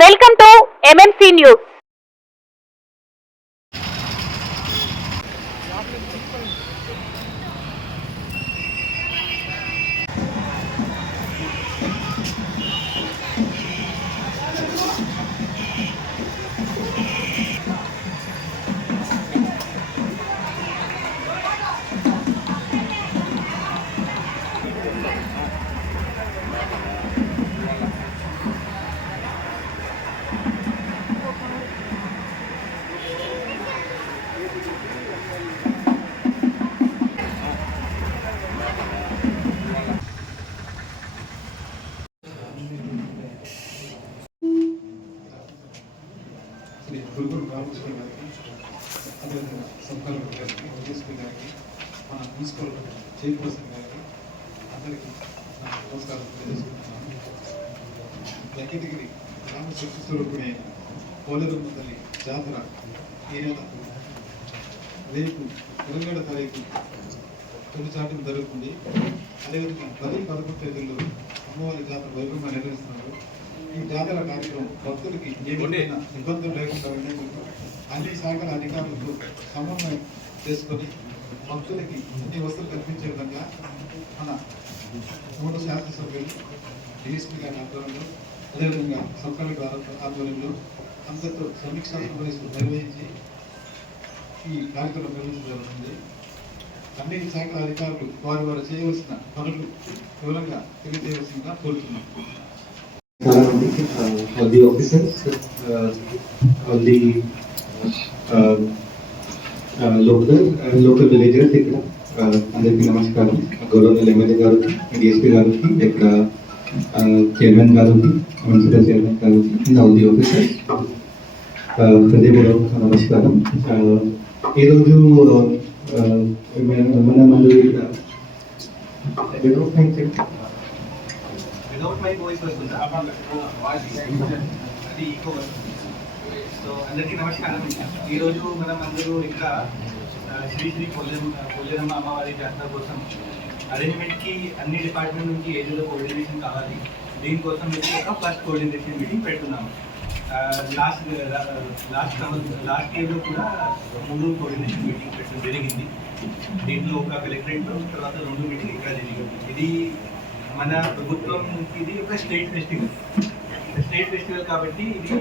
Welcome to MMC news. గురుకుల రామకృష్ణ గారికి, అదేవిధంగా సబ్కలెక్టర్ గారికి, డిఎస్పీ గారికి, మన మున్సిపల్ చైర్పర్సన్ గారికి అందరికీ నమస్కారం తెలియజేసుకుంటున్నాను. వెంకటగిరి గ్రామ శక్తి స్వరూపుడి అయిన పోలేరమ్మ తల్లి జాతర ఈ నెల రేపు 27వ తారీఖు తొలిచాటును జరుగుతుంది. అదేవిధంగా 10-11 తేదీల్లో అమ్మవారి జాతర వైభవంగా నిర్వహిస్తున్నారు. ఈ జాతర కార్యక్రమం భక్తులకి ఏమైనా ఇబ్బందులు లేకుండా ఉండేందుకు అన్ని శాఖల అధికారులతో సమన్వయం చేసుకొని భక్తులకి అన్ని వసతులు కల్పించే విధంగా మన 3 శాసనసభ్యులు డిఎస్పీ గారి ఆధ్వర్యంలో, అదేవిధంగా సబ్ కలెక్టర్ ఆధ్వర్యంలో అందరితో సమీక్షా సమావేశం నిర్వహించి ఈ కార్యక్రమం నిర్వహించడం జరుగుతుంది. అన్ని శాఖల అధికారులు వారు చేయవలసిన పనులు వివరంగా తెలియజేయవలసిందిగా కోరుతున్నాం. All the officers, all the local villagers ఇక్కడ అందరికీ నమస్కారం. గౌరవ ఎమ్మెల్యే గారికి, డిఎస్పీ గారికి, ఇక్కడ చైర్మన్ గారికి, మున్సిపల్ చైర్మన్ గారికి, ఆల్ ది ఆఫీసర్స్ హృదయపూర్వక నమస్కారం. ఈరోజు మన ఇక్కడ Without my voice వస్తుందా? అది ఈకో వస్తుంది. సో అందరికీ నమస్కారం. ఈరోజు మనం అందరూ ఇక్కడ శ్రీ శ్రీ పోలేరమ్మ అమ్మవారి జాతర కోసం అరేంజ్మెంట్కి అన్ని డిపార్ట్మెంట్ నుంచి ఏదో కోఆర్డినేషన్ కావాలి. దీనికోసం మేము ఒక ఫస్ట్ కోఆర్డినేషన్ మీటింగ్ పెట్టున్నాము. లాస్ట్ ఇయర్లో కూడా 3 కోఆర్డినేషన్ మీటింగ్ పెట్టడం జరిగింది. దీంట్లో ఒక కలెక్టరేట్ తర్వాత 2 మీటింగ్ ఇక్కడ జరిగింది. ఇది మన ప్రభుత్వం నుంచి ఇది ఒక స్టేట్ ఫెస్టివల్ కాబట్టి ఇది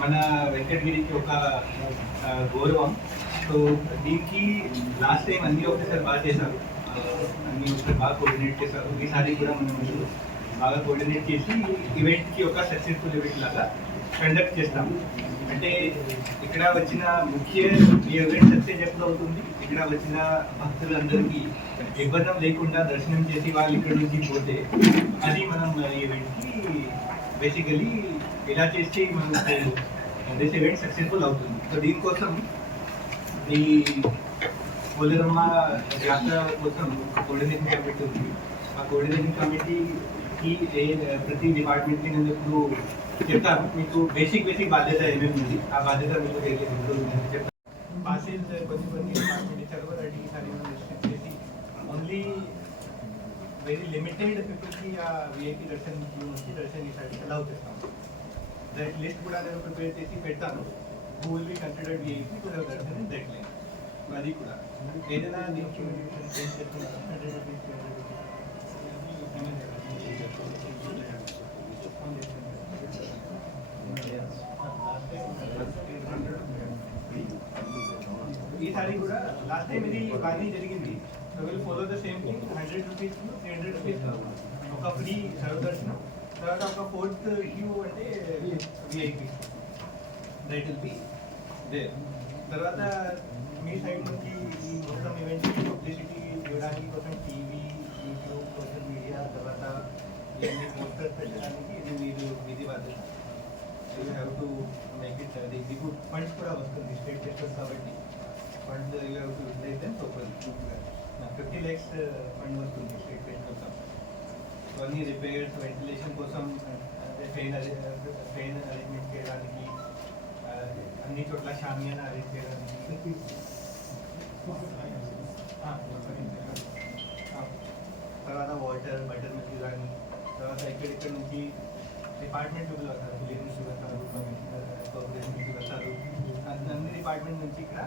మన వెంకటగిరికి ఒక గౌరవం. సో దీనికి లాస్ట్ టైం అన్ని ఆఫీసర్ బాగా చేశారు, అన్ని ఆఫీసర్ బాగా కోఆర్డినేట్ చేశారు. ఈసారి కూడా మనం బాగా కోఆర్డినేట్ చేసి ఈవెంట్కి ఒక సక్సెస్ఫుల్ ఈవెంట్ లాగా కండక్ట్ చేస్తాము. అంటే ఇక్కడ వచ్చిన ఈ ఈవెంట్ సక్సెస్ ఎప్పుడు అవుతుంది, ఇక్కడ వచ్చిన భక్తులందరికీ ఇబ్బంది లేకుండా దర్శనం చేసి వాళ్ళు ఇక్కడ నుంచి పోతే అది మనం ఈవెంట్కి బేసికలీ ఇలా చేస్తే మనకు దిస్ ఈవెంట్ సక్సెస్ఫుల్ అవుతుంది. సో దీనికోసం ఈ పోలేరమ్మ జాతర కోసం కోఆర్డినేషన్ కమిటీ ఉంది. ఆ కోఆర్డినేషన్ కమిటీకి ప్రతి డిపార్ట్మెంట్కి నేను ఇప్పుడు చెప్తాను. మీకు బేసిక్ బాధ్యత ఏమేమి ఉంది, ఆ బాధ్యత మీకు చెప్తాను. పాసెస్ కొన్ని డిపార్ట్మెంట్ ఇచ్చారు, రెడీ రిస్ట్రిక్ట్ చేసి ఓన్లీ వెరీ లిమిటెడ్ పీపుల్కి ఆ విఐపీ దర్శన్ నుంచి దర్శన్ ఈసారి అలౌ చేస్తాము. దట్ లిస్ట్ కూడా నేను ప్రిపేర్ చేసి పెడతాను. Who will be considered VIP to have Darshan in that line. అది కూడా ఏదైనా దీనికి చేంజ్ చేస్తున్నారు. ఈసారి కూడా లాస్ట్ టైం ఇది బాగానే జరిగింది. So will follow the same thing. 100 rupees 300 rupees ఒక ఫ్రీ సర్వదర్శనం, తర్వాత ఒక 4th క్యూ అంటే VIP that will be there. తర్వాత మీ సైడ్ నుంచి ఈ మొత్తం ఈవెంట్కి పబ్లిసిటీ చేయడానికి కోసం టీవీ, యూట్యూబ్, సోషల్ మీడియా, తర్వాత ఇవన్నీ పోస్టర్స్ పెట్టడానికి ఇది ఇది బాధ్యత. You have to make it మీకు ఫండ్స్ కూడా వస్తుంది స్టేట్ ఫెస్టివల్ కాబట్టి. Fund you have to utilize them properly. 50 lakhs fund వస్తుంది స్టేట్ ఫెస్టివల్ కాబట్టి. సో అన్ని రిపేర్స్, వెంటిలేషన్ కోసం, ట్రైన్ అరేంజ్మెంట్ చేయడానికి, అన్ని చోట్ల షామియానా అరేంజ్ చేయడానికి, తర్వాత వాటర్ మిల్క్ కానీ, తర్వాత ఇక్కడ నుంచి డిపార్ట్మెంట్ వస్తారు, విలేజ్ నుంచి వస్తారు, డిపార్ట్మెంట్ నుంచి ఇక్కడ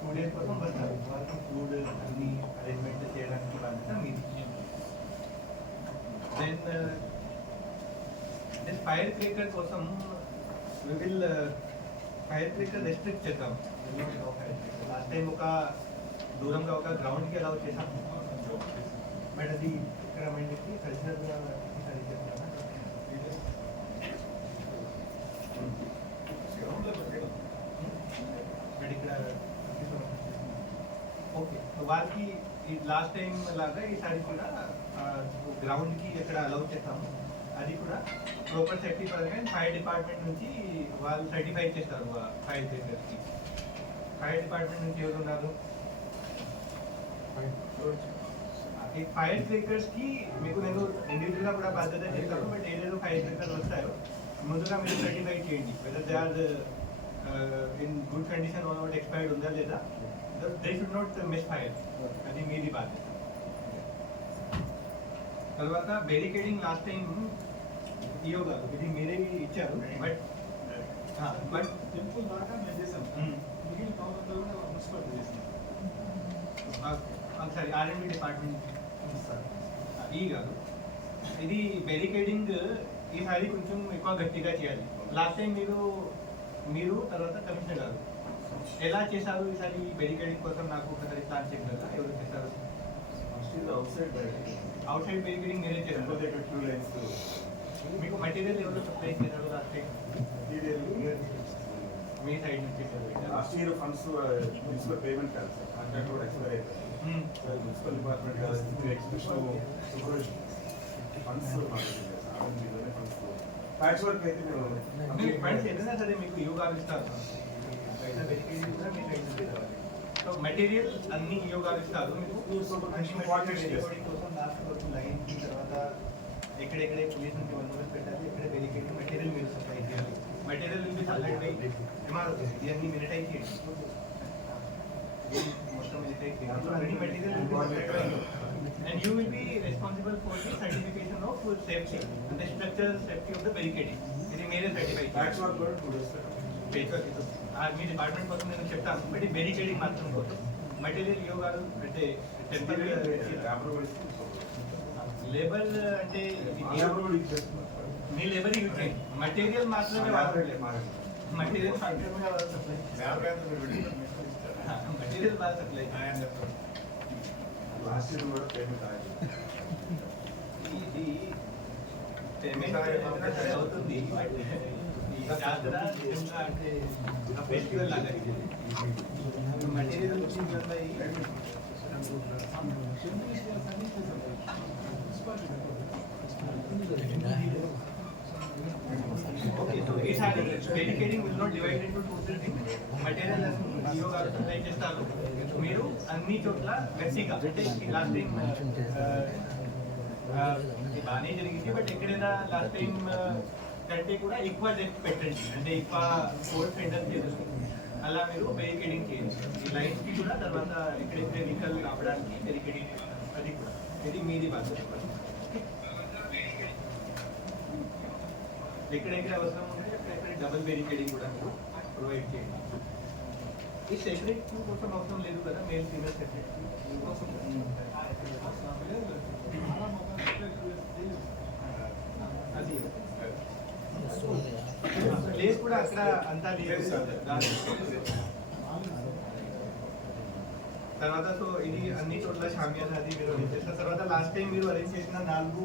2 days కోసం వస్తారు. వాళ్ళకి ఫుడ్ అన్ని అరేంజ్మెంట్ చేయడానికి బాధ్యత మీది. దెన్ ఫైర్ క్రేకర్ కోసం వి విల్ ఫైర్ క్రేకర్ రెస్ట్రిక్ట్ చేద్దాం. లాస్ట్ టైం ఒక దూరంగా ఒక గ్రౌండ్కి అలౌ చేసాం, బట్ అది ఇక్కడ మనకి కల్చరల్గా బట్ ఇక్కడ ఓకే. వాళ్ళకి లాస్ట్ టైం లాగా ఈసారి కూడా గ్రౌండ్కి ఎక్కడ అలౌ చేస్తాము, అది కూడా ప్రాపర్ సేఫ్టీ పరంగా ఫైర్ డిపార్ట్మెంట్ నుంచి వాళ్ళు సర్టిఫై చేస్తారు ఫైర్ బ్రేకర్స్కి. ఫైర్ డిపార్ట్మెంట్ నుంచి ఎవరు ఉన్నారు? ఈ ఫైర్ బ్రేకర్స్కి మీకు నేను ఇండివిజువల్గా కూడా బాధ్యత చేస్తాను, బట్ ఏదేదో ఫైర్ బ్రేకర్స్ వస్తాయో ముందుగా మీరు సర్టిఫై చేయండి whether they are in good condition or not, expired ఉందా లేదా, they should not misfire. అది మీది బాధ్యత. తర్వాత బ్యారికేడింగ్ లాస్ట్ టైం ఈయో గారు ఇది మీరే ఇచ్చారు, బట్ టెంపుల్ దాకా మేము చేసాం, మిగిలిన టౌన్లో కూడా మున్సిపాలిటీ చేసాం. ఒకసారి R&D డిపార్ట్మెంట్ ఈ కాదు, ఇది బ్యారికేడింగ్ ఈసారి కొంచెం ఎక్కువ గట్టిగా చేయాలి. లాస్ట్ టైం మీరు తర్వాత కమిషనర్ గారు ఎలా చేశారు ఈసారి బ్యారికేడింగ్ కోసం నాకు ఒకసారి ప్లాన్ చెప్పారు. ఎవరు చేశారు? అవుట్ సైడ్ బ్యారికేడింగ్ మీరే చేశారు. మీకు మెటీరియల్ ఎవరు సప్లై చేశారు లాస్ట్ టైం? మీ సైడ్ నుంచి last year funds municipal payment కాదు సార్, కాంట్రాక్ట్ కూడా ఎక్స్పైర్ అయిపోయింది. మున్సిపల్ డిపార్ట్మెంట్ కాదు, exhibition supervision funds funds patch work అయితే మేము ఫండ్స్ ఏదైనా సరే మీకు యోగాలు ఇస్తారు. సో మెటీరియల్ అన్ని యోగాలు ఇస్తారు మీకు కోసం లాస్ట్ వరకు లైన్ తర్వాత ఎక్కడెక్కడే పోలీస్ నుంచి బందోబస్తు పెట్టాలి, ఎక్కడ బ్యారికేడింగ్ మెటీరియల్ మీరు సప్లై చేయాలి. Material will be supplied by MRO. ఇవన్నీ మినిటైజ్ చేయండి, మొత్తం మినిటైజ్ చేయండి. Material and you will be responsible for the certification of safety and the structural safety of the barricading. ఇది మీరే సర్టిఫై ప్యాచ్ వర్క్ కూడా 2 days మీ department కోసం నేను చెప్తాను, బట్ ఈ బ్యారికేడింగ్ మాత్రం కోసం మెటీరియల్ యోగాలు అంటే టెంపరీ లేబర్ అంటే మీ లేబర్ యూజ్ చేయండి, మెటీరియల్ మాత్రమే వాడలేదు. మెటీరియల్ మెటీరియల్ బాగా సప్లై లాస్ట్ ఇయర్ కూడా పేమెంట్ అయ్యింది. ఇది పేమెంట్ అవుతుంది. ఈ జాతర నిజంగా అంటే ఒక ఫెస్టివల్ లాగా మెటీరియల్ వచ్చింది కదా. Okay, so ఈసారి barricading will not divide into 2 things. Material అన్ని యోగాలు సప్లై చేస్తారు. మీరు అన్ని చోట్ల గట్టిగా అంటే లాస్ట్ టైం బాగానే జరిగింది, బట్ ఎక్కడైనా లాస్ట్ టైం కంటే కూడా ఎక్కువ డెప్త్ పెట్టండి, అంటే ఎక్కువ ఫోర్స్ ఫెండర్ చేస్తుంది. అలా మీరు బ్యారికేడింగ్ చేయండి ఈ లైన్స్కి కూడా. తర్వాత ఎక్కడెక్కడ వెహికల్ ఆపడానికి బ్యారికేడింగ్, అది కూడా ఇది మీది బాధ్యత. ఎక్కడెక్కడ అవసరం ఉంటే ఎక్కడెక్కడ డబుల్ బ్యారికేడింగ్ కూడా మీరు ప్రొవైడ్ చేయండి. ఈ సెపరేట్ క్యూ కోసం అవసరం లేదు కదా, మేల్ ఫీమేల్ సెపరేట్ క్యూ కోసం అది ప్లేస్ కూడా అక్కడ అంతా లేదు. తర్వాత సో ఇది అన్ని చోట్ల షామియానా అది మీరు అరేంజ్ చేస్తారు. తర్వాత లాస్ట్ టైం మీరు అరేంజ్ చేసిన 4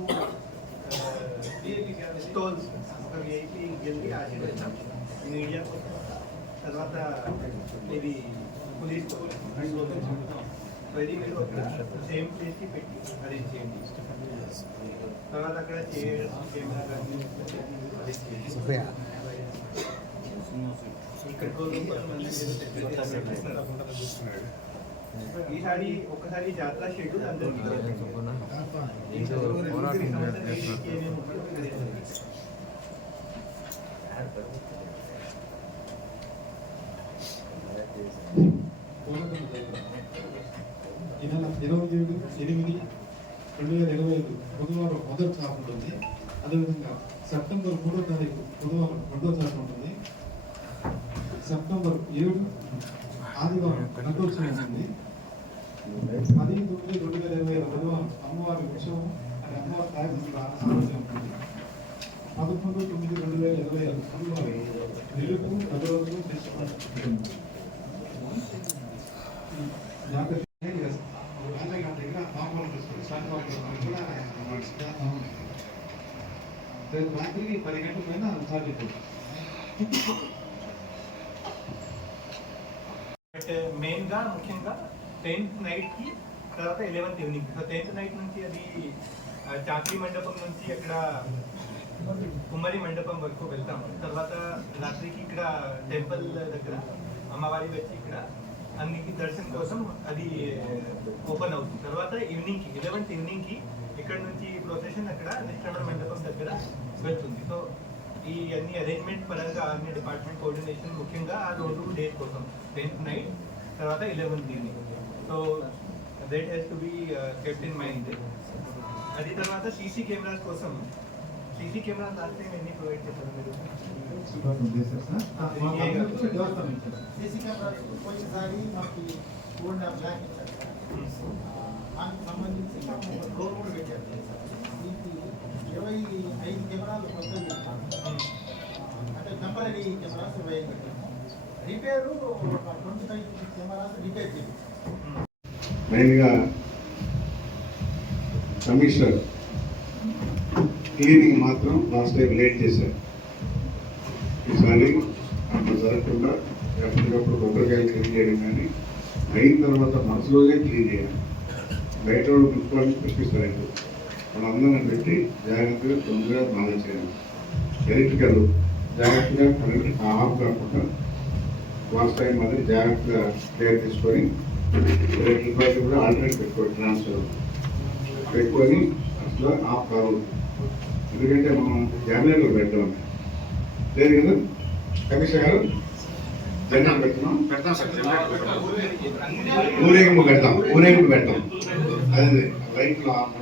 స్టాల్స్, ఒక VIP గెలిపి ఆశీర్వదించాం మీడియా కోసం. తర్వాత ఇది పోలీస్ సో ఇది మీరు అక్కడ సేమ్ ప్లేస్కి పెట్టి అరేంజ్ చేయండి. తర్వాత అక్కడ చైర్స్, కెమెరా కానీ అరేంజ్ చేయండి. ఇక్కడ ఈసారి ఒకసారి జాతర షెడ్యూల్ అందరికీ ఈ నెల 27/8/2025 బుధవారం మొదటి చార్ట్ ఉంటుంది. అదేవిధంగా సెప్టెంబర్ 3వ తారీఖు బుధవారం రెండో చార్ట్ ఉంటుంది. సెప్టెంబర్ 7 ఆదివారం రథోత్సవం ఉంది. 10/9/2022 బుధవారం అమ్మవారి ఉత్సవం అని అమ్మవారి కార్యక్రమం ఉంటుంది. 11/9/2022 గురువారం నిలుపు రథోత్సవం ఫెస్టివల్ జాగ్రత్త రాత్రి 10 గంటల పైన చార్జ్ బట్ మెయిన్గా ముఖ్యంగా 10th నైట్కి తర్వాత 11th evening. So 10th night నుంచి అది చాకరీ మండపం నుంచి అక్కడ కుమ్మరి మండపం వరకు వెళ్తాము. తర్వాత రాత్రికి ఇక్కడ టెంపుల్ దగ్గర అమ్మవారి వచ్చి ఇక్కడ అన్నికి దర్శనం కోసం అది ఓపెన్ అవుతుంది. తర్వాత ఈవినింగ్కి 11th ఈవినింగ్కి ఇక్కడ నుంచి ప్రొసెషన్ అక్కడ నిష్క్రమణ మండపం దగ్గర వెళ్తుంది. సో ఈ అన్ని అరేంజ్మెంట్ పరంగా అన్ని డిపార్ట్మెంట్ కోఆర్డినేషన్ ముఖ్యంగా ఆ 2 డేస్ కోసం 10th నైట్ తర్వాత 11th evening. So that has to be kept in mind. అది తర్వాత సీసీ కెమెరాస్ కోసం సీసీ కెమెరా లాస్ట్ టైం ఎన్ని ప్రొవైడ్ చేశారు మీరు? సీసీ కెమెరాస్ పోయినసారి మాకు 2.5 లాక్ ఇచ్చారు సార్. దానికి సంబంధించి ఒక డ్రోన్ కూడా పెట్టారు. దీనికి 25 కెమెరాలు మొత్తం పెట్టాము. అంటే టెంపరీ కెమెరాస్ 25 పెట్టాము. రిపేరు ఒక 25 కెమెరాస్ రిపేర్ చేయాలి. మెయిన్గా కమిషనర్ క్లీనింగ్ మాత్రం లాస్ట్ టైం లేట్ చేశారు. ఈసారి అట్లా జరగకుండా ఎప్పటికప్పుడు కొబ్బరికాయలు క్లీన్ చేయడం కానీ అయిన తర్వాత మనసు రోజే క్లీన్ చేయాలి. బయట వాళ్ళు మున్సిపాలిటీ ప్రశ్నిస్తారు. వాళ్ళందరం పెట్టి జాగ్రత్తగా తొందరగా బాగా చేయాలి. ఎలక్ట్రికల్ జాగ్రత్తగా కరెంట్ ఆఫ్ కాకుండా లాస్ట్ టైం మాది జాగ్రత్తగా కేర్ తీసుకొని ఎలక్ట్రిక్ కూడా ఆల్టర్నేట్ పెట్టుకోవాలి. ట్రాన్స్ఫర్ పెట్టుకొని అసలు ఆఫ్ కావాలి. ఎందుకంటే మనం జనరేటర్ పెట్టాం లేదు కదా కమిషనర్ గారు, జనరేటర్ పెడతాం ఊరేగింపు పెడతాం అదే లైట్లు ఆఫ్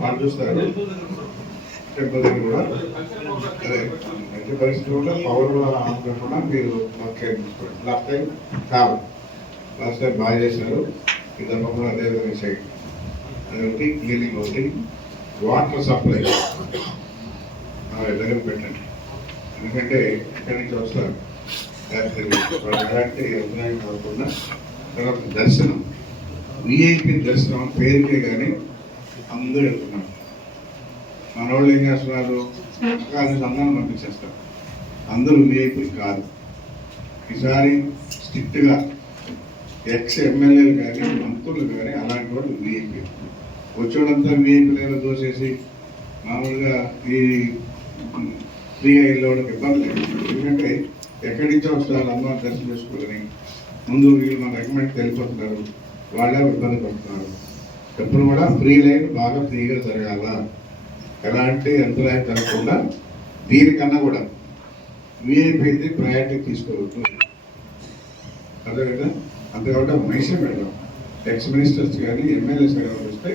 వాళ్ళు చూస్తారు. టెంపుల్ దగ్గర కూడా అదే ఎట్టి పరిస్థితులు కూడా పవర్ ఆఫ్ కాకుండా మీరు కేర్ తీసుకోండి. లాస్ట్ టైం బాగా చేశారు. ఈ దర్భంలో అదేవిధంగా చేయండి. అదొకటి క్లీనింగ్ ఒకటి. వాటర్ సప్లై దగ్గర పెట్టండి. ఎందుకంటే ఇక్కడి నుంచి వస్తారు ఎలాంటి అభిప్రాయం కాకుండా. తర్వాత దర్శనం విఐపి దర్శనం పేరుకే కానీ అందరూ వెళ్తున్నారు. మన వాళ్ళు ఏం చేస్తున్నారు, అందరం పంపించేస్తారు. అందరూ విఐపి కాదు. ఈసారి స్ట్రిక్ట్గా ఎక్స్ ఎమ్మెల్యేలు కానీ మంత్రులు కానీ అలాంటి వాళ్ళు విఐపి. వచ్చేవాడంతా విఐపి లేదా దోసేసి మామూలుగా ఈ ఫ్రీగా వెళ్ళేవాళ్ళకి ఇబ్బంది లేదు. ఎందుకంటే ఎక్కడి నుంచో వస్తారు అమ్మవారి దర్శనం చేసుకోవాలని ముందు వీళ్ళు మన రికమెండ్ వెళ్ళిపోతున్నారు. వాళ్ళే ఇబ్బంది పడుతున్నారు. ఎప్పుడు కూడా ఫ్రీ లైన్ బాగా ఫ్రీగా జరగాల, ఎలాంటి అంతరాయం జరగకుండా. దీనికన్నా కూడా విఐపీ ప్రయారిటీ తీసుకోవద్దు. అదే కదా అంతేకాకుండా మనిషి పెడదాం. ఎక్స్ మినిస్టర్స్ కానీ ఎమ్మెల్యేస్ కానీ వస్తే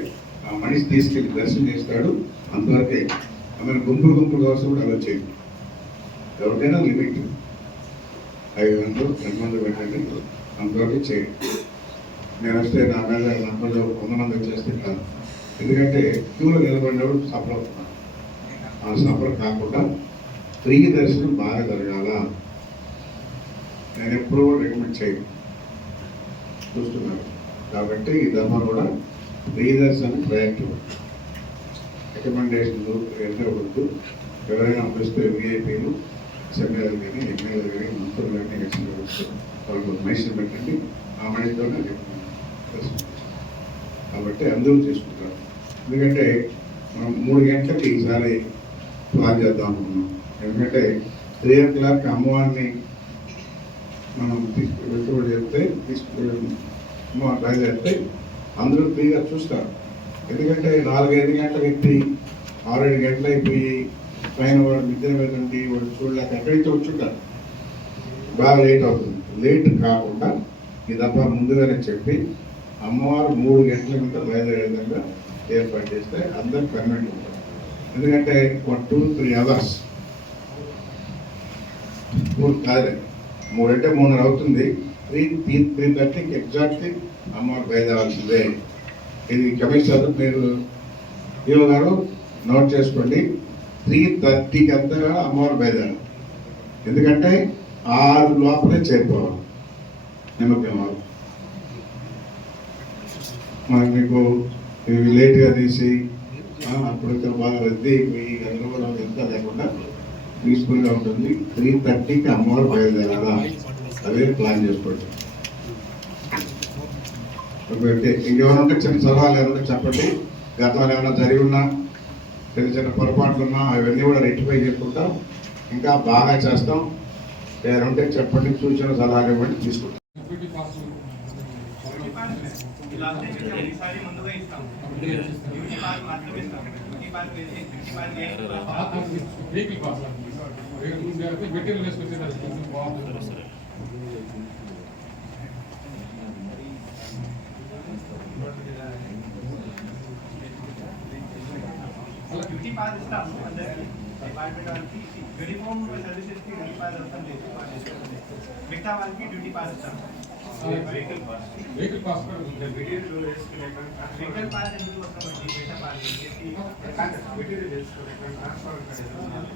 ఆ మనిషి తీసుకెళ్ళి దర్శనం చేస్తాడు. అంతవరకే ఆమెను గుంపులు కోసం కూడా అలా చేయదు. ఎవరికైనా లిమిట్ 500 10 మంది పెట్టండి, అంతవరకు చేయండి. నేను వస్తే నా మీద 100 మంది వచ్చేస్తే కాదు. ఎందుకంటే క్యూలో నిలబడినప్పుడు సఫర్ అవుతున్నాను. ఆ సఫర్ కాకుండా ఫ్రీ దర్శనం బాగా జరగాల. నేను ఎప్పుడూ రికమెండ్ చేయను, చూస్తున్నాను. కాబట్టి ఈ ధర్మం కూడా ఫ్రీ దర్శనం ప్రయారిటీ రికమెండేషన్లు ఎన్నవద్దు. ఎవరైనా వస్తే విఐపీలు ఎమ్మెల్యేలు కానీ ఎమ్మెల్యేలు కానీ మంత్రులు కానీ ఎక్స్ఎమ్మెల్యేలు వాళ్ళకు మనిషిని పెట్టండి. ఆ మనిషితోనే కాబట్టి అందరూ చేసుకుంటారు. ఎందుకంటే మనం 3 గంటలకి ఈసారి ప్లాన్ చేద్దాం అనుకున్నాం. ఎందుకంటే 3 o'clock అమ్మవారిని మనం తీసుకువెళ్ళి చెప్తే అమ్మవారు బయలుదేరితే అందరూ ఫ్రీగా చూస్తారు. ఎందుకంటే 4-5 గంటలకు ఎత్తి 6-7 గంటలు అయిపోయి పైన వాడు నిద్ర మీద ఉండి వాడు చూడలేక ఎక్కడి నుంచి వచ్చుంటారు. బాగా లేట్ అవుతుంది. లేట్ కాకుండా ఇదంతా ముందుగానే చెప్పి అమ్మవారు 3 గంటల మీద బయలుదేరే విధంగా ఏర్పాటు చేస్తే అందరికి కన్వెంట్ ఉంటుంది. ఎందుకంటే 1-2-3 hours పూర్తి కాదు. 3 అవుతుంది. 3:30కి ఎగ్జాక్ట్లీ అమ్మవారు బయలుదేరాల్సిందే. ఇది కమిషనర్ మీరు ఈవో గారు నోట్ చేసుకోండి. 3:30కి అంతగా అమ్మవారు బయలుదేరాలి. ఎందుకంటే 6 లోపలే చేరుకోవాలి నిమజ్జనం వాళ్ళు. మనకి మీకు ఇవి లేట్గా తీసి అప్పుడు బాగా రద్దీ అయిపోయి గందరగోళం ఎంత లేకుండా పీస్ఫుల్గా ఉంటుంది. 3:30కి అమ్మవారు బయలుదేరాలా అదే ప్లాన్ చేసుకోండి. ఇంకేమైనా ఉంటే చిన్న సలహాలు ఏమైనా చెప్పండి. గతంలో ఏమైనా జరిగి ఉన్నా చిన్న చిన్న పొరపాట్లు ఉన్నా అవన్నీ కూడా రెక్టిఫై చేసుకుంటాం. ఇంకా బాగా చేస్తాం. ఏమైనా ఉంటే చెప్పండి, సూచన సలహాలు ఇవ్వండి, తీసుకుంటాం. ఈసారి ముందుగా ఇస్తాం. డ్యూటీ పాస్ మాత్రమే ఇస్తాం. Duty pass vehicle pass material వేసుకొచ్చేది బాగుంటుంది. డ్యూటీ పాస్ ఇస్తాము అందరికి. డిపార్ట్మెంట్ వాళ్ళకి యూనిఫామ్ సర్వీసెస్ కి డ్యూటీ పాస్ అవసరం లేదు. మిగతా వాళ్ళకి డ్యూటీ పాస్ ఇస్తాము. Vehicle pass vehicle pass vehicle pass ఎందుకు వస్తామండి? మిగతా పాస్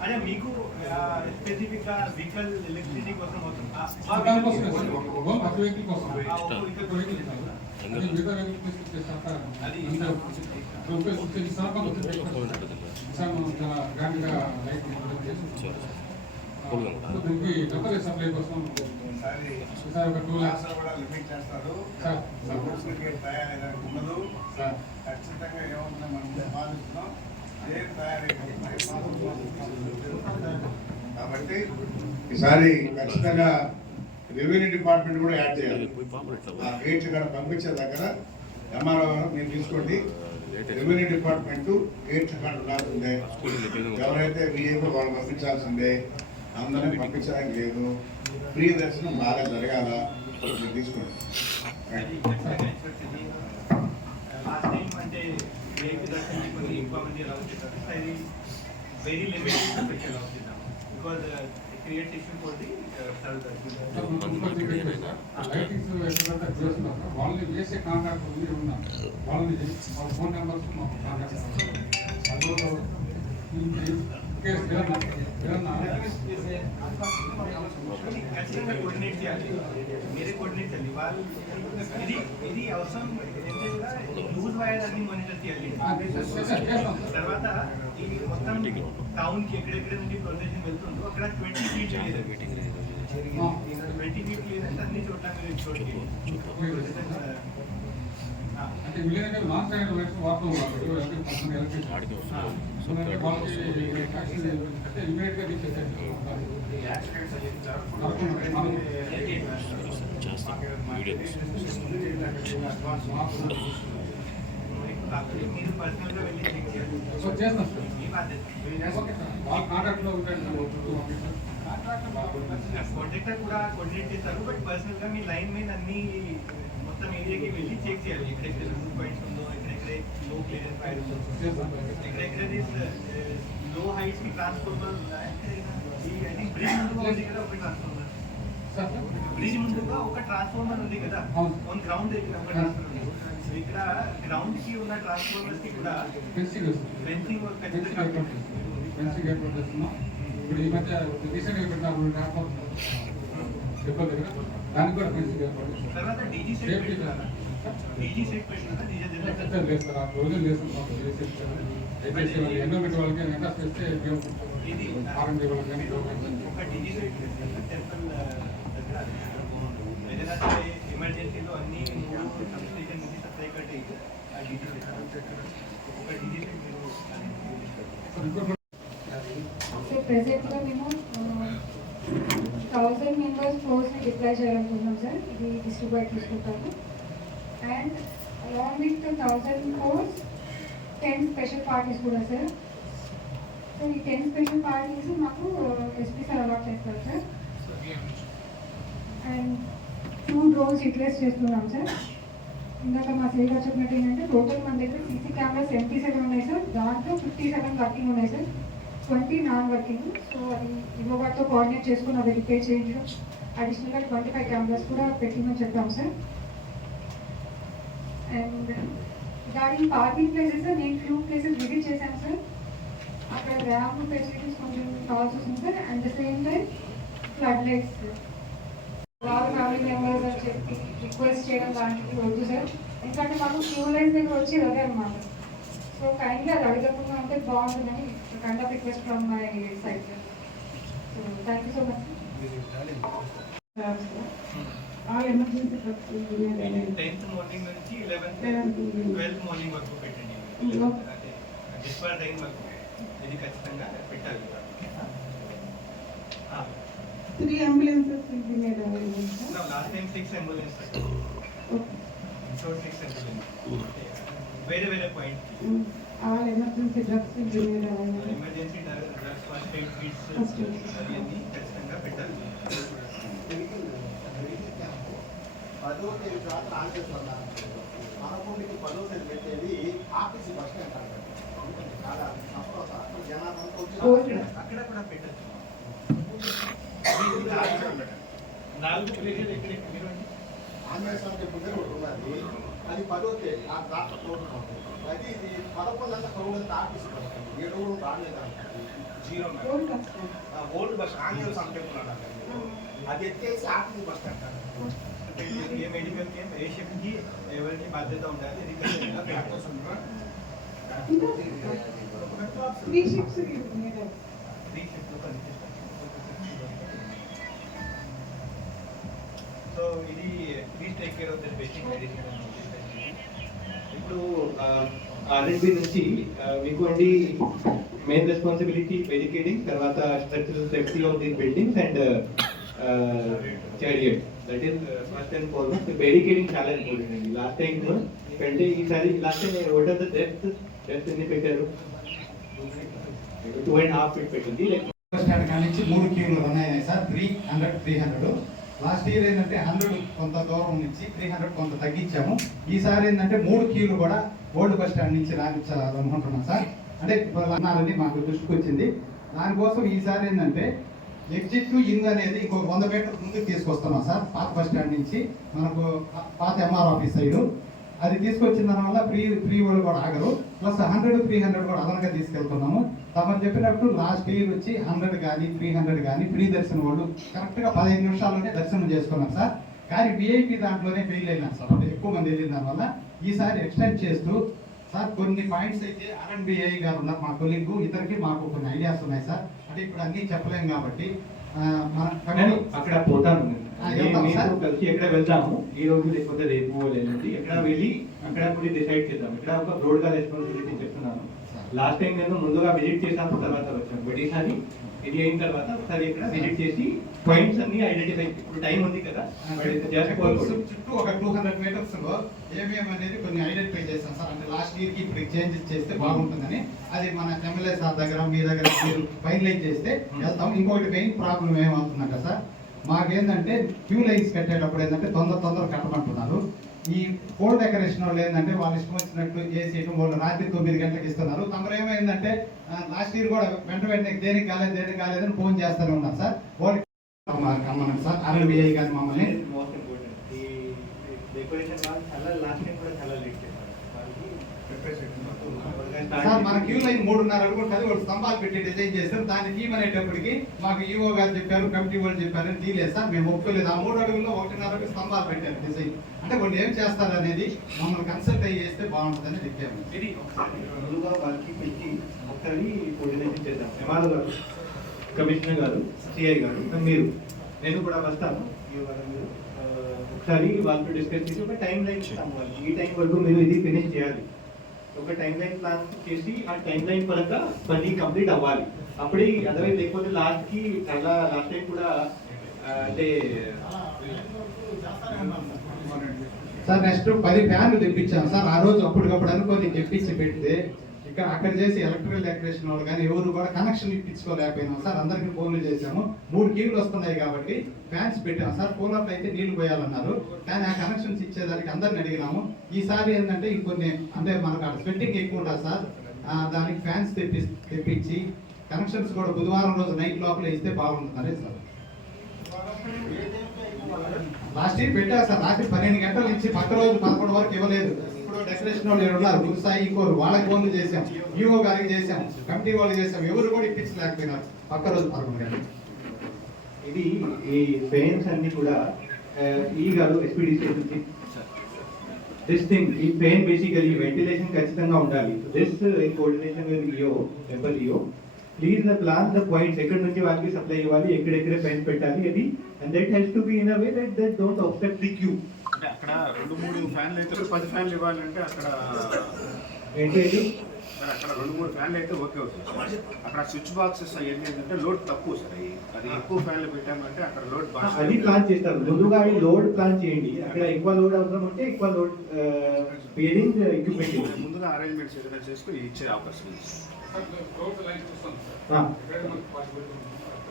అదే మీకు స్పెసిఫిక్ గా వెహికల్ ఎలక్ట్రిసిటీ కోసం అవుతుంది. సప్లై కోసం ఒక 2 lakhs కూడా లిమిట్ చేస్తారు. తయారైన ఉండదు. ఖచ్చితంగా ఏమవుతుందో మనం భావిస్తున్నాం. అదే తయారైపోతున్నాయి. కాబట్టి ఈసారి ఖచ్చితంగా రెవెన్యూ డిపార్ట్మెంట్ కూడా యాడ్ చేయాలి. ఆ గేట్లు కూడా పంపించే దగ్గర ఎంఆర్ఓ మీరు తీసుకోండి. రెవెన్యూ డిపార్ట్మెంట్ గేట్లు కాడ ఉండాల్సిందే. ఎవరైతే విఏలో వాళ్ళు పంపించాల్సిందే. అందరినీ పంపించడానికి లేదు. ఫ్రీ దర్శనం బాగా జరగాల తీసుకోండి. లాస్ట్ టైం అంటే దర్శనం కొన్ని ఎక్కువ మంది రావచ్చు. Very limited because create issue for the వాళ్ళని వేసే కాంట్రాక్ట్ ఉన్నారు. వాళ్ళని వాళ్ళ ఫోన్ నెంబర్స్ మాకు కాంటాక్ట్ ఖచ్చితంగా కోఆర్డినేట్ చేయాలి. మీరే కోఆర్డినేట్ చేయాలి. వాళ్ళు ఇది అవసరం లూజ్ వైర్ అన్ని మానిటర్ చేయాలి. తర్వాత ఈ మొత్తం టౌన్ కి ఎక్కడెక్కడ నుండి ప్రొసెషన్ వెళ్తుందో అక్కడ 20 feet లేదు. 20 feet లేదంటే అన్ని చోట్ల అంటే విలేజ్ లాస్ట్ టైం వాడుతూ ఉన్నారు. ఇమీడియట్ గా మీరు పర్సనల్ గా వెళ్ళి చెక్ చేయాలి. చేస్తాం మీ బాధ్యత. వాళ్ళ కాంటాక్ట్ లో ఉంటాయి. కాంట్రాక్టర్ కూడా కోఆర్డినేట్ చేస్తారు. బట్ పర్సనల్ గా మీ లైన్ మీద అన్ని మొత్తం ఏరియాకి వెళ్ళి చెక్ చేయాలి. ఎక్కడెక్కడ రూట్ పాయింట్స్ ఉందో, ఎక్కడెక్కడ లో క్లియరెన్స్ ఫైర్ ఉందో, ఎక్కడెక్కడ లో హైట్స్ కి ట్రాన్స్ఫార్మర్. ఐ థింక్ బ్రిడ్జ్ ముందుగా ఉంది కదా ఒక ట్రాన్స్ఫార్మర్. బ్రిడ్జ్ ముందుగా ఒక ట్రాన్స్ఫార్మర్ ఉంది కదా. ఆన్ గ్రౌండ్ దగ్గర ఒక ట్రాన్స్ఫార్మర్ ఉంది. ఇక్కడ గ్రౌండ్ కి ఉన్న ట్రాన్స్ఫార్మర్స్ కి కూడా ఫెన్సింగ్ వర్క్ ఖచ్చితంగా ఏర్పాటు చేస్తున్నాం. ఇప్పుడు ఈ మధ్య రీసెంట్గా పెట్టిన ట్రాన్స్ఫార్మర్ దగ్గర దానికి కూడా ఫెన్సింగ్ ఏర్పాటు చేస్తున్నాం. తర్వాత డీజీ సెట్ పెట్టారా? డీజీ సెట్ పెట్టారా? డీజీ లేదు సార్, ఆ రోజులు చేస్తున్నాం. దయచేసి వాళ్ళు ఎన్విరాన్మెంట్ వాళ్ళకి ఎండా చేస్తే ఇది ఆర్ఎండి వాళ్ళకి కానీ ఒక డీజీ సెట్ టెంపుల్ దగ్గర ఏదైనా ఎమర్జెన్సీలో అన్ని 3 సబ్ స్టేషన్ నుంచి సప్లై కట్టి ఆ డీజీ సెట్ ఒక డీజీ సెట్ మీరు ప్రెసెంట్గా మేము 1000 మెంబర్స్ ఫోర్స్ని డిప్లాయ్ చేయాలనుకుంటున్నాం సార్. ఇది డిస్ట్రిబ్యూట్ తీసుకుంటాము. And along with 1000 force 10 special parties కూడా సార్. సో ఈ 10 స్పెషల్ పార్టీస్ మాకు ఎస్పీ సార్ అలాట్ చేస్తారు సార్. అండ్ 2 drones యూటిలైజ్ చేస్తున్నాం సార్. ఇందాక మా సేగా చెప్పినట్టు ఏంటంటే టోటల్ మన దగ్గర సీసీ కెమెరాస్ 77 ఉన్నాయి సార్. దాంట్లో 57 వర్కింగ్ ఉన్నాయి sir. So 20 non working. So అది ఇవ్వబడితో కోఆర్డినేట్ చేసుకుని అది రిపేర్ చేయించడం, అడిషనల్గా 25 కెమెరాస్ కూడా పెట్టిమని చెప్పాం sir. And regarding parking places నేను ఫ్యూ ప్లేసెస్ విజిట్ చేశాను సార్. అక్కడ ర్యాంప్ ఫెసిలిటీస్ కొంచెం కావాల్సి వస్తుంది sir. And the same time flood lights వాళ్ళ ఫ్యామిలీ మెంబర్స్ అని చెప్పి రిక్వెస్ట్ చేయడం లాంటివి వద్దు సార్. ఎందుకంటే మాకు క్యూ లైన్స్ దగ్గర వచ్చి అదే అనమాట. సో కైండ్లీ అది అడగకుండా ఉంటే బాగుంటుందని kind of request from my side sir. So thank you so much. All emergency tenth morning నుంచి 11th 12th మార్నింగ్ వరకు పెట్టండి. డిస్పర్ టైం వరకు ఇది ఖచ్చితంగా పెట్టాలి. 3 ambulances will be made available, sir. No, last time 6 ambulance పెట్టారు. So 6 ambulance. వేరే point. All emergency drugs will be made available. Emergency drugs first aid kits అవన్నీ ఖచ్చితంగా పెట్టాలి. 10వ తేదీ తర్వాత ఆంధ్రప్రదేశ్లో మనకుండికి 10వ తేదీ పెట్టేది ఆర్టీసీ బస్ స్టాండ్ అంటారు. ఎందుకంటే చాలా సఫలత జనాభాతో అక్కడ కూడా పెట్టచ్చు. 4 ప్లేసులు ఎక్కడ ఆంధ్రప్రదేశ్ టెంపుల్ దగ్గర ఒకటి ఉన్నది. అది 10వ తేదీ ఆ డాక్టర్ ప్రోగ్రామ్ ఉంటుంది. అది ఇది 11 అంతా క్రౌడ్ ఆర్టీసీ బస్ స్టాండ్ 7 రోజులు రాలేదు. జీరో ఓల్డ్ బస్ ఆంజనేయ స్వామి టెంపుల్ అంటారు. అది ఎత్తేసి ఆర్టీసీ బస్ స్టాండ్ అంటారు. ఏ మెడికల్ క్యాంప్ ఏ షిఫ్ట్కి ఎవరికి బాధ్యత ఉండాలి ఇది ఖచ్చితంగా పెట్టాలి. 3 shifts made up. 3 షిఫ్ట్లు పనిచేస్తాం. సో ఇది please take care of the basic medicine. ఇప్పుడు ఆర్ఎండ్బి నుంచి మీకు అండి మెయిన్ రెస్పాన్సిబిలిటీ ఎడ్యుకేటింగ్, తర్వాత structural safety of these buildings and chariot. That is first and foremost. Educating చాలా ఇంపార్టెంట్ అండి. లాస్ట్ టైం కంటే ఈసారి last time what are the depth ఎన్ని పెట్టారు? 2.5 feet పెట్టింది. బస్ స్టాండ్ కాడి నుంచి 3 క్యూలు ఉన్నాయి సార్. 300 లాస్ట్ ఇయర్ ఏంటంటే 100 కొంత దూరం నుంచి 300 కొంత తగ్గించాము. ఈసారి ఏంటంటే 3 క్యూలు కూడా ఓల్డ్ బస్ స్టాండ్ నుంచి రాణించాలనుకుంటున్నాం సార్. అంటే అన్నారని మాకు దృష్టికి వచ్చింది. దానికోసం ఈసారి ఏంటంటే ఎగ్జిట్ టు ఇన్ అనేది ఇంకో 100 మీటర్ల ముందుకు తీసుకొస్తున్నాం సార్. పాత బస్ స్టాండ్ నుంచి మనకు పాత ఎంఆర్ ఆఫీస్ సైడ్ అది తీసుకొచ్చిన దానివల్ల ఫ్రీ వాళ్ళు కూడా ఆగరు. ప్లస్ 100, 300 కూడా అదనంగా తీసుకెళ్తున్నాము. తమరు చెప్పినట్టు లాస్ట్ ఇయర్ వచ్చి 100 కానీ 300 కానీ ఫ్రీ దర్శనం వాళ్ళు కరెక్ట్గా 15 నిమిషాల్లోనే దర్శనం చేసుకున్నాం సార్. కానీ విఐపి దాంట్లోనే ఫెయిల్ అయినాం సార్. అంటే ఎక్కువ మంది వెళ్ళిన దానివల్ల ఈసారి ఎక్స్టెండ్ చేస్తూ సార్ కొన్ని పాయింట్స్ అయితే ఆర్ఎన్బిఐ గారు ఉన్నారు మా కొలీగ్, ఇద్దరికి మాకు కొన్ని ఐడియాస్ ఉన్నాయి సార్. అంటే ఇప్పుడు అన్నీ చెప్పలేం కాబట్టి అక్కడ పోతాను కలిసి ఎక్కడ వెళ్తాము ఈ రోజు లేకపోతే రేపు లేదండి ఎక్కడ వెళ్ళి అక్కడ కూడా డిసైడ్ చేద్దాం. ఇక్కడ ఒక బ్రోడ్గా రెస్పాన్సిబిలిటీ చెప్తున్నాను. లాస్ట్ టైం నేను ముందుగా విజిట్ చేసాము, తర్వాత వచ్చాను. బట్ ఈసారి ఇది అయిన తర్వాత ఒకసారి ఇక్కడ విజిట్ చేసి పాయింట్స్ అన్ని ఐడెంటిఫై. ఇప్పుడు టైం ఉంది కదా, చుట్టూ ఒక 200 మీటర్స్ లో ఏమేమి అనేది కొన్ని ఐడెంటిఫై చేస్తాం సార్. అంటే లాస్ట్ ఇయర్ కి ఇప్పుడు చేంజెస్ చేస్తే బాగుంటుందని అది మన ఎమ్మెల్యే సార్ దగ్గర మీ దగ్గర మీరు ఫైనలైజ్ చేస్తే వెళ్తాం. ఇంకొకటి మెయిన్ ప్రాబ్లం ఏమవుతుందంటే సార్, మాకేంటంటే క్యూ లైన్స్ కట్టేటప్పుడు ఏంటంటే తొందర కట్టమంటున్నారు. ఈ ఫోర్ డెకరేషన్ వాళ్ళు ఏంటంటే వాళ్ళు ఇష్టం వచ్చినట్టు ఏసీ వాళ్ళు రాత్రి 9 గంటలకు ఇస్తున్నారు. తమరు ఏమైందంటే లాస్ట్ ఇయర్ కూడా వెంటనే దేనికి కాలేదని ఫోన్ చేస్తూనే ఉన్నారు సార్. వాళ్ళు రమ్మన్నాడు సార్ ఆర్ఎన్బిఐ కానీ మమ్మల్ని. మోస్ట్ ఇంపార్టెంట్ ఈ డెకరేషన్ వాళ్ళు చాలా లాస్ట్ టైం కూడా చాలా లేట్ చేశారు. వాళ్ళకి సార్ మన క్యూ లైన్ 3:30 అనుకుంటుంది. వాళ్ళు స్తంభాలు పెట్టి డిజైన్ చేస్తారు. దాన్ని తీయమనేటప్పటికి మాకు ఈఓ గారు చెప్పారు, కమిటీ వాళ్ళు చెప్పారు, తీయలేదు సార్. మేము ఒప్పుకోలేదు. ఆ 3 అడుగుల్లో 1.5 అడుగు స్తంభాలు పెట్టారు డిజైన్. అంటే వాళ్ళు ఏం చేస్తారు అనేది మమ్మల్ని కన్సల్ట్ అయ్యి చేస్తే బాగుంటుందని చెప్పాము. ఇది ఒకసారి ముందుగా వాళ్ళకి పెట్టి ఒకసారి కోఆర్డినేషన్ చేద్దాం. ఎంఆర్ఓ గారు, కమిషనర్ గారు, సిఐ గారు, మీరు, నేను కూడా వస్తాను. మీరు ఒకసారి వాళ్ళతో డిస్కస్ చేసి ఒక టైం లైన్ ఇస్తాము వాళ్ళకి. ఈ టైం వరకు మీరు ఇది ఫినిష్ చేయాలి. ఒక టైం లైన్ ప్లాన్ చేసి ఆ టైం లైన్ పరంగా పని కంప్లీట్ అవ్వాలి. అప్పుడే అదర్వైజ్ లేకపోతే లాస్ట్కి చాలా లాస్ట్ టైం కూడా అంటే సార్ నెక్స్ట్ 10 ఫ్యాన్లు తెప్పించాం సార్. ఆ రోజు అప్పటికప్పుడు అనుకోని తెప్పించి పెడితే అక్కడ చేసి ఎలక్ట్రికల్ డెకరేషన్ వాళ్ళు కానీ ఎవరు కూడా కనెక్షన్ ఇప్పించుకోలేకపోయినాం సార్. అందరికీ ఫోన్లు చేసాము. 3 కేబుల్ వస్తున్నాయి కాబట్టి ఫ్యాన్స్ పెట్టాము సార్. కూలర్లు అయితే నీళ్లు పోయాలన్నారు, కానీ ఆ కనెక్షన్స్ ఇచ్చేదానికి అందరిని అడిగినాము. ఈసారి ఏంటంటే ఇంకొన్ని అంటే మనకు స్వెట్టింగ్ ఎక్కువ ఉంటుంది సార్. దానికి ఫ్యాన్స్ తెప్పించి కనెక్షన్స్ కూడా బుధవారం రోజు నైట్ లోపల ఇస్తే బాగుంటుంది సార్. లాస్ట్ ఇయర్ పెట్టారు సార్, రాత్రి 12 గంటల నుంచి పక్క రోజు 11 వరకు ఇవ్వలేదు. ఇప్పుడు డెకరేషన్ వాళ్ళు ఉన్నారు, గురుసాయి ఇంకోరు వాళ్ళకి ఫోన్లు చేసాం, ఈఓ గారికి చేసాం, కమిటీ వాళ్ళకి చేసాం, ఎవరు కూడా ఇప్పించలేకపోయినారు పక్క రోజు 11 గంటలు. ఇది ఈ పెయిన్స్ అన్ని కూడా ఈ గారు ఎస్పీడీసీ నుంచి దిస్ థింగ్ ఈ పెయిన్ బేసికలీ వెంటిలేషన్ ఖచ్చితంగా ఉండాలి. This in coordination with EO temple EO please the plan the points ఎక్కడి నుంచి వాళ్ళకి సప్లై ఇవ్వాలి, ఎక్కడెక్కడ పెయిన్ పెట్టాలి అది, and that has to be in a way that that don't obstruct the queue. అంటే అక్కడ 2-3 ఫ్యాన్లు అయితే 10 ఫ్యాన్లు ఇవ్వాలంటే అక్కడ ఏంటి అది సార్ అక్కడ 2-3 ఫ్యాన్లు అయితే ఓకే అవుతుంది సార్. అక్కడ స్విచ్ బాక్సెస్ అయ్యేది ఏంటంటే లోడ్ తక్కువ సార్, అది ఎక్కువ ఫ్యాన్లు పెట్టామంటే అక్కడ లోడ్ బాగా అది ప్లాన్ చేస్తారు. ముందుగా లోడ్ ప్లాన్ చేయండి, అక్కడ ఎక్కువ లోడ్ అవసరం ఉంటే ఎక్కువ లోడ్ పేరింగ్ ఎక్విప్మెంట్ ముందుగా అరేంజ్మెంట్స్ ఏదైనా చేసుకుని ఇచ్చే అవకాశం ఉంది సార్.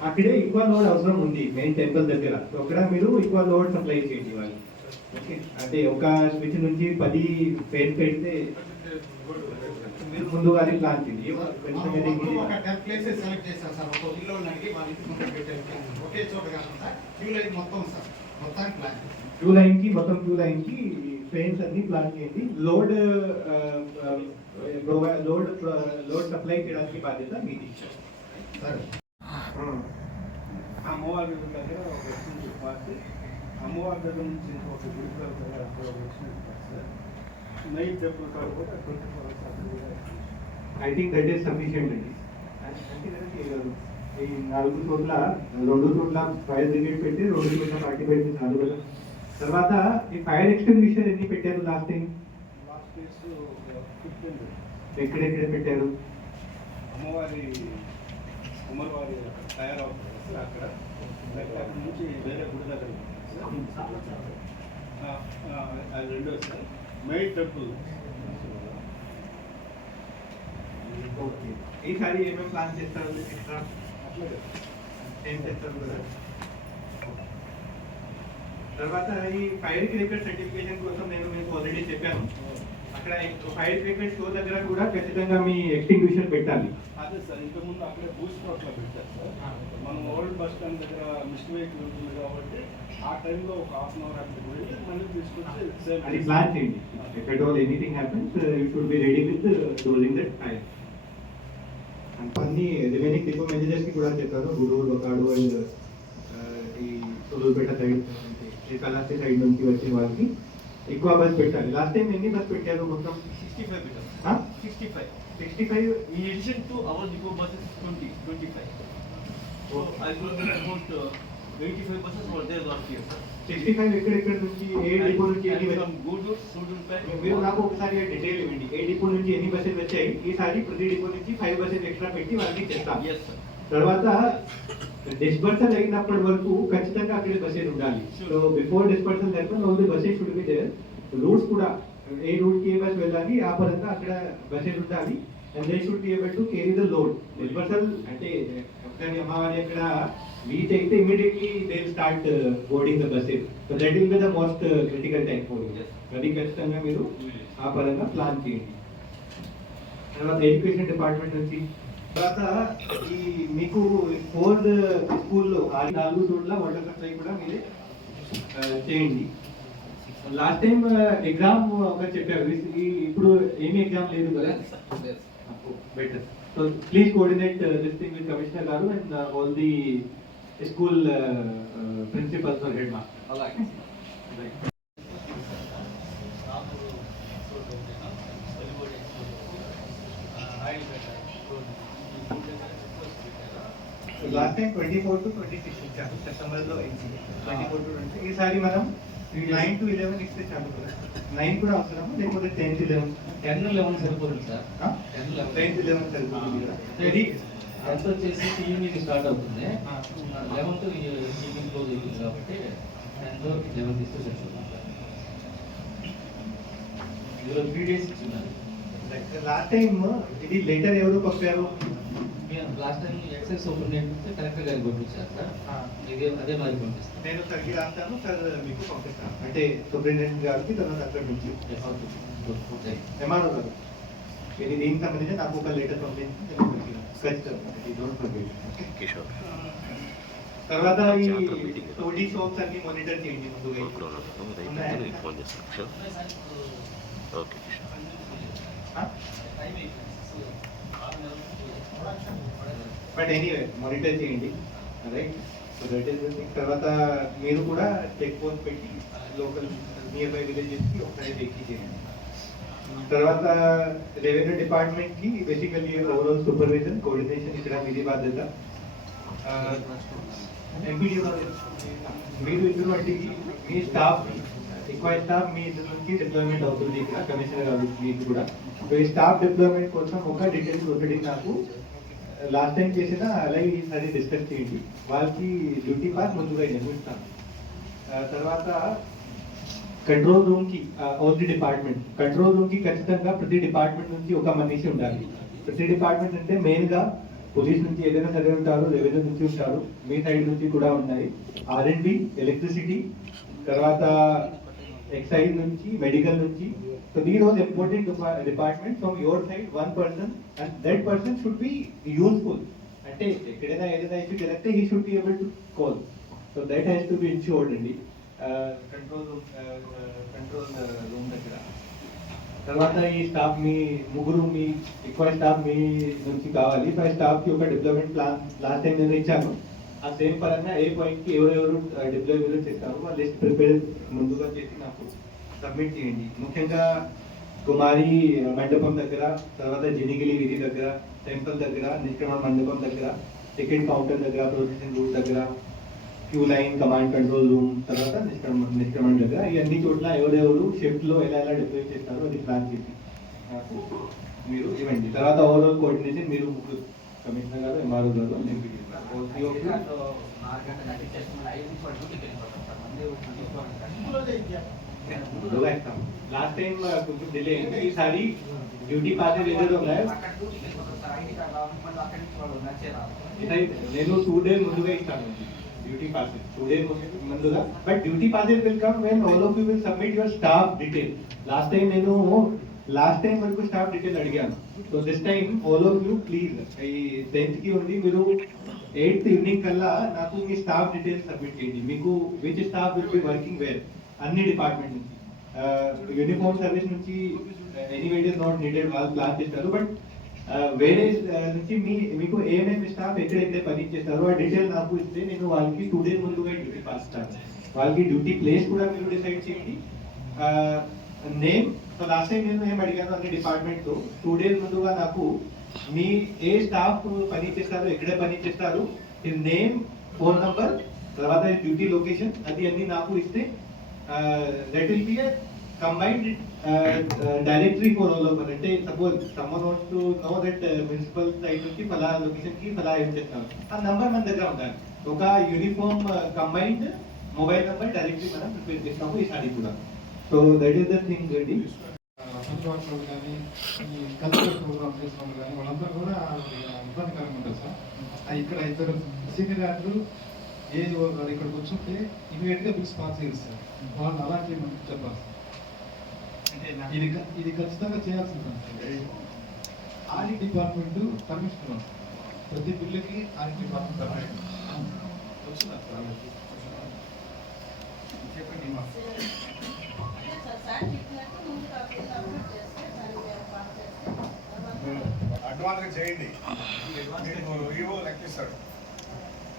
అక్కడే ఎక్కువ లోడ్ అవసరం ఉంది మెయిన్ టెంపుల్ దగ్గర, అక్కడ మీరు ఎక్కువ లోడ్ సప్లై చేయండి వాళ్ళు. ఓకే, అంటే ఒక స్విచ్ నుంచి 10 పెయిన్ పెడితే మీరు ముందుగా ప్లాన్ చేయండి. ఒక 10 ప్లేసెస్ సెలెక్ట్ చేశారు సార్, ఒక ఇల్లు అడిగి వాళ్ళ ఇంటి ముందు పెట్టారు, ఒకే చోట కాదు సార్, క్యూ లైన్ మొత్తం సార్, మొత్తానికి ప్లాన్ క్యూ లైన్ కి మొత్తం క్యూ లైన్ కి పెయిన్స్ అన్ని ప్లాన్ చేయండి. లోడ్ లోడ్ సప్లై చేయడానికి బాధ్యత మీది సార్. అమ్మవారి దగ్గర ఒక ఎక్స్టెన్షన్ పార్టీ, అమ్మవారి దగ్గర నుంచి ఒక గుడి దగ్గర అక్కడ ఒక extension party sir. Night temple కాడ కూడా 24 hours అక్కడ కూడా I think that is sufficient అండి. ఈ 4 చోట్ల 2 చోట్ల ఫైర్ బ్రిగేడ్ పెట్టి 2 చోట్ల పార్టీ పెట్టి చాలు కదా. తర్వాత ఈ ఫైర్ ఎక్స్టింగ్విషర్ ఎన్ని పెట్టారు లాస్ట్ టైం? లాస్ట్ డేస్ 15 ఎక్కడెక్కడ పెట్టారు? అమ్మవారి కుమారవారి తయారవుతుంది సార్ అక్కడ, అక్కడ నుంచి వేరే గుడి దగ్గర అది రెండో సార్. మెయిన్ టెంపుల్ ఓకే, ఈసారి ఏమేమి ప్లాన్ చేస్తారు? ఎక్స్ట్రా అట్లాగే ఏం చేస్తారు కదా. తర్వాత ఈ ఫైర్ క్రేకర్ సర్టిఫికేషన్ కోసం నేను మీకు ఆల్రెడీ చెప్పాను, అక్కడ ఫైర్ క్రేకర్ షో దగ్గర కూడా ఖచ్చితంగా మీ ఎక్స్టింగ్విషర్ పెట్టాలి. అదే సార్, ఇంతకుముందు అక్కడే బూస్ట్ అట్లా పెట్టారు సార్. మనం ఓల్డ్ బస్ స్టాండ్ దగ్గర మిస్ట్ వెహికల్ ఉంటుంది కాబట్టి ఆ టైంలో ఒక 1/2 hour అక్కడ పోయి మళ్ళీ తీసుకొచ్చి అది ప్లాన్ చేయండి. If at all anything happens you should be ready with డోజింగ్ that fire. అన్ని రిమైనింగ్ డిపో మేనేజర్స్ కి కూడా చెప్పారు, గుడూరు ఒకడు అండ్ ఈ సూలూరుపేట సైడ్ శ్రీకాళహస్తి సైడ్ నుంచి వచ్చే వాళ్ళకి ఎక్కువ బస్ పెట్టాలి. లాస్ట్ టైం ఎన్ని బస్ పెట్టారు మొత్తం? 65 పెట్టారు. 65 In addition to our depot buses, 25. So I think about 85 buses were there last year, sir. 65 ఎక్కడెక్కడ నుంచి ఏ డిపో నుంచి ఎన్ని And వచ్చాయి? from Gudur, Sudurpet. మీరు నాకు ఒకసారి డీటెయిల్ ఇవ్వండి, ఏ డిపో నుంచి ఎన్ని బస్సులు వచ్చాయి. ఈసారి ప్రతి డిపో నుంచి 5 బస్సులు ఎక్స్ట్రా పెట్టి వాళ్ళకి చేస్తాం. Yes, sir. తర్వాత డిస్పర్సల్ అయినప్పటి వరకు ఖచ్చితంగా అక్కడ బస్సెస్ ఉండాలి. So before dispersal happen only buses should be there. Routes కూడా ఏ రూట్ కి ఏ బస్ వెళ్ళాలి ఆ పరంగా అక్కడ బస్సెస్ ఉండాలి. And they should be able to carry the load. Dispersal అంటే ఎప్పుడైనా అమ్మవారి అక్కడ రీచ్ అయితే immediately they start boarding the buses. So that will be the most critical time for you. అది ఖచ్చితంగా మీరు ఆ పరంగా ప్లాన్ చేయండి. తర్వాత ఎడ్యుకేషన్ డిపార్ట్మెంట్ నుంచి తర్వాత ఈ మీకు 4 స్కూల్లో 4 చోట్ల వాటర్ సప్లై కూడా మీరే చేయండి. లాస్ట్ టైం ఎగ్జామ్ ఒక చెప్పారు, ఇప్పుడు ఏమి ఎగ్జామ్ లేదు కదా. Better. So please coordinate this thing with commissioner గారు and all the school principals or head master. Last time 24 to 26 ఇచ్చాము సెప్టెంబర్లో. 24 to 20 ఈసారి మనం 9 to 11 ఇస్తే చాలు కదా. 9 కూడా అవసరము, లేకపోతే 10 to 11. 10 11 సరిపోతుంది సార్. 10 to 11 సరిపోతుంది కదా. ఇది 10 వచ్చేసి ఈవినింగ్ స్టార్ట్ అవుతుంది, 11th ఈవినింగ్ క్లోజ్ అవుతుంది కాబట్టి 10 to 11 ఇస్తే సరిపోతుంది సార్. ఇందులో 3 days ఇచ్చినారు. లాస్ట్ టైం ఇది లెటర్ ఎవరు పంపారు? Last time excise superintendent collector గారికి పంపించారు సార్. ఇదే అదే మరి పంపిస్తాను. నేను సరిగ్గా రాస్తాను సార్, మీకు పంపిస్తాను. అంటే సూపరింటెండెంట్ గారికి తర్వాత అక్కడ నుంచి ఎంఆర్ఓ గారు ఇది దీనికి సంబంధించి నాకు ఒక లెటర్ పంపించి ఖచ్చితంగా డోంట్ ఫర్గెట్. కిషోర్ తర్వాత ఈ టోడీ షాప్స్ అన్ని మానిటర్ చేయండి ముందుగా. ఫోన్ చేస్తాను Kishore. Okay Kishore. But anyway monitor చేయండి, right? So that is the thing. తర్వాత మీరు కూడా చెక్ పోస్ట్ పెట్టి లోకల్ నియర్ బై విలేజెస్కి ఒకసారి చెక్ చేయండి. తర్వాత రెవెన్యూ డిపార్ట్మెంట్కి బేసికల్లీ ఓవరాల్ సూపర్విజన్ కోఆర్డినేషన్ ఇక్కడ మీది బాధ్యత. ఎంపీడీ మీరు ఇద్దరు అంటే మీ స్టాఫ్ ఎక్కువ స్టాఫ్ మీ ఇద్దరు నుంచి డిప్లాయ్మెంట్ అవుతుంది ఇక్కడ కమిషనర్ గారు మీకు కూడా. సో ఈ స్టాఫ్ డిప్లాయ్మెంట్ కోసం ఒక డీటెయిల్స్ ఒకటి నాకు లాస్ట్ టైం చేసిన అలాగే ఈసారి డిస్కస్ చేయండి. వాళ్ళకి డ్యూటీ పాస్ ముందుగా నిర్మిస్తాను. తర్వాత కంట్రోల్ రూమ్ కి ఓన్లీ డిపార్ట్మెంట్ కంట్రోల్ రూమ్ కి ఖచ్చితంగా ప్రతి డిపార్ట్మెంట్ నుంచి ఒక మనిషి ఉండాలి. ప్రతి డిపార్ట్మెంట్ అంటే మెయిన్ గా పోలీస్ నుంచి ఏదైనా సరే ఉంటారు, రెవెన్యూ నుంచి ఉంటారు, మీ సైడ్ నుంచి కూడా ఉన్నాయి, R&D, ఎలక్ట్రిసిటీ, తర్వాత ఎక్సైజ్ నుంచి, మెడికల్ నుంచి. So these are important department from your side. One person and that person should be useful. అంటే ఎక్కడైనా ఏదైనా ఇష్యూ జరిగితే he should be able to call. So that has to be ensured అండి control room దగ్గర. తర్వాత ఈ staff మీ ముగ్గురు మీ ఎక్కువ స్టాఫ్ మీ నుంచి కావాలి. ఫైవ్ స్టాఫ్ కి ఒక డిప్లాయ్మెంట్ ప్లాన్ లాస్ట్ టైం నేను ఇచ్చాను. ఆ సేమ్ పరంగా ఏ పాయింట్ కి ఎవరెవరు డిప్లాయ్ చేస్తారు ఆ లిస్ట్ ప్రిపేర్ ముందుగా చేసి నాకు సబ్మిట్ చేయండి. ముఖ్యంగా కుమారి మండపం దగ్గర, తర్వాత జినిగిలి వీధి దగ్గర, టెంపుల్ దగ్గర, నిష్క్రమణ మండపం దగ్గర, టికెట్ కౌంటర్ దగ్గర, ప్రొసెసింగ్ రూట్ దగ్గర, queue line, command control room, తర్వాత నిష్క్రమణ దగ్గర, ఈ అన్ని చోట్ల ఎవరెవరు షిఫ్ట్ లో ఎలా ఎలా డిప్లాయ్ చేస్తారో అది ప్లాన్ చేసి నాకు మీరు ఇవ్వండి. తర్వాత ఓవరాల్ కోఆర్డినేషన్ మీరు ముగ్గురు, కమిషనర్ గారు, MRO గారు, లాస్ట్ టైం కొంచెం డిలే అయింది. ఈసారి డ్యూటీ పాసెస్ ఏదైతే ఉన్నాయో నేను 2 days ముందుగా ఇస్తాను డ్యూటీ పాసెస్, 2 days ముందుగా. But duty passes will come when all of you will submit your staff detail. Last time వరకు స్టాఫ్ డీటెయిల్ అడిగాను. So this time all of you please ఈ 10th కి ఉంది, మీరు 8th ఈవినింగ్ కల్లా నాకు మీ staff details submit చేయండి. మీకు which staff will be working where, అన్ని డిపార్ట్మెంట్ నుంచి. యూనిఫామ్ సర్వీస్ నుంచి anyway it is not needed, వాళ్ళు ప్లాన్ చేస్తారు. బట్ వేరే నుంచి మీకు ఏమేమి స్టాఫ్ ఎక్కడెక్కడ పని చేస్తారో ఆ డీటెయిల్ నాకు ఇస్తే నేను వాళ్ళకి 2 days ముందుగా డ్యూటీ పాస్ ఇస్తాను. వాళ్ళకి డ్యూటీ ప్లేస్ కూడా మీరు డిసైడ్ చేయండి, నేమ్. సో లాస్ట్ టైం నేను ఏం అడిగాను అన్ని డిపార్ట్మెంట్ తో 2 days ముందుగా నాకు మీ ఏ స్టాఫ్ పని చేస్తారు, ఎక్కడ పని చేస్తారు, నేమ్, ఫోన్ నంబర్, తర్వాత డ్యూటీ లొకేషన్, అది అన్ని నాకు ఇస్తే that will B combined directory for all of us. అంటే suppose someone wants to know that municipal side నుంచి ఫలా లొకేషన్ కి ఫలా ఏం చేస్తాం, ఆ నంబర్ మన దగ్గర ఉండాలి. ఒక uniform combined mobile number directly మనం ప్రిపేర్ చేస్తాము ఈసారి కూడా. So that is the thing ready. అందుబాటులో కానీ ఈ కల్చరల్ ప్రోగ్రామ్ చేసిన వాళ్ళు కానీ వాళ్ళందరూ కూడా ఇబ్బందికరంగా ఉంటుంది సార్. ఇక్కడ ఇద్దరు సీనియర్ యాక్టర్లు ఏజ్ గారు ఇక్కడికి వచ్చుంటే ఇమీడియట్గా బిల్స్ పాస్ చేస్తారు. వాళ్ళు అలాంటి మనకి చెప్పాలి. ఇది ఖచ్చితంగా చేయాల్సింది. ఆడిట్ డిపార్ట్మెంట్ పర్మిషన్, ప్రతి బిల్లుకి ఆడిట్ డిపార్ట్మెంట్ పర్మిషన్ వచ్చిందా సార్? చెప్పండి. అడ్వాన్స్ గా చేయండి, ఈవో లెక్కిస్తాడు,